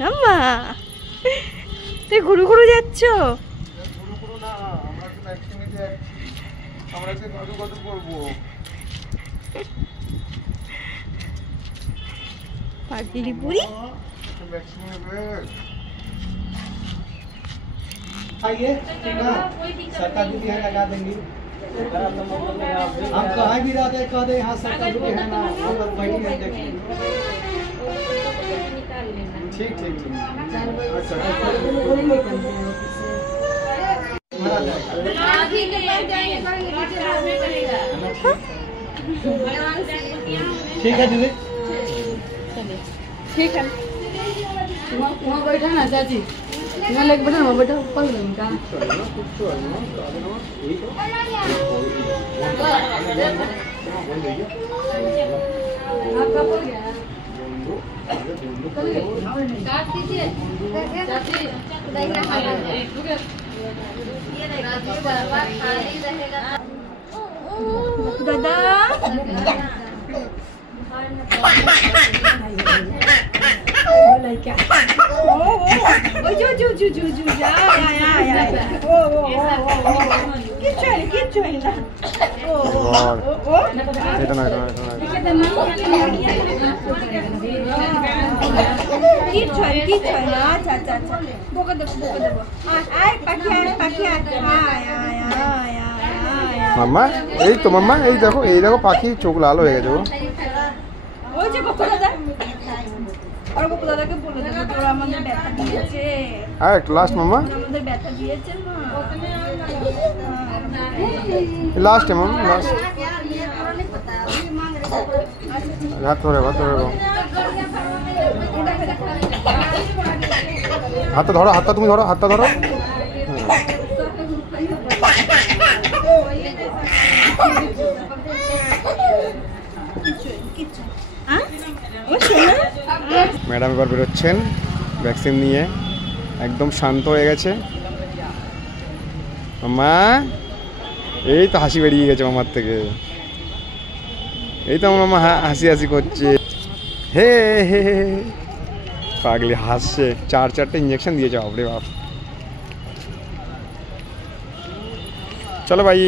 মাম্মা তুই ঘুরু ঘুরু যাচ্ছ? पागली पूरी आइए सरकार भी है लगा देंगे हम कहाँ भी रहते कह दे यहाँ सरकार भी है ना बैठिए देखिए ठीक ठीक ठीक ठीक है दीदी ठीक है वहाँ बैठा ना चाची यहाँ लेके बैठा ना बैठा पढ़ लो इनका आपका पड़ गया काट दीजिए चाची दादा মাম্মা এই তো মাম্মা এই দেখো পাখি চোখ লাল হয়ে গেছে ওই যে গোপু দাদা আর গোপু দাদাকে বলে দেবো তোরা আমাদের ব্যথা দিয়েছে আর একটু লাস্ট মাম্মা আমাদের ব্যথা দিয়েছে মা লাস্ট মাম লাস্ট হাত ধরে হাতটা ধরো হাতটা তুমি ধরো হাতটা ধরো ম্যাডাম এবার বেরোচ্ছেন ভ্যাকসিন নিয়ে একদম শান্ত হয়ে গেছে মামা এই তো হাসি বেরিয়ে গেছে মামার থেকে এই তো আমার মামা হাসি করছে হে হে পাগলি হাসছে 4-4টে ইঞ্জেকশন দিয়েছে বাপরে বাপ চলো ভাই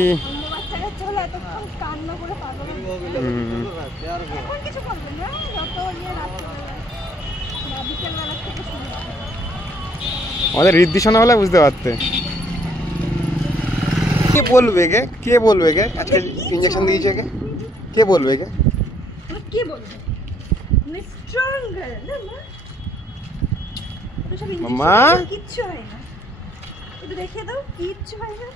আমাদের ঋদ্ধি শোনা হলে বুঝতে পারতে কে বলবে কে আজকে ইঞ্জেকশন দিয়েছে কে বলবে মাম্মা কিচ্ছু হয় না, একটু দেখে দাও কিচ্ছু হয় না।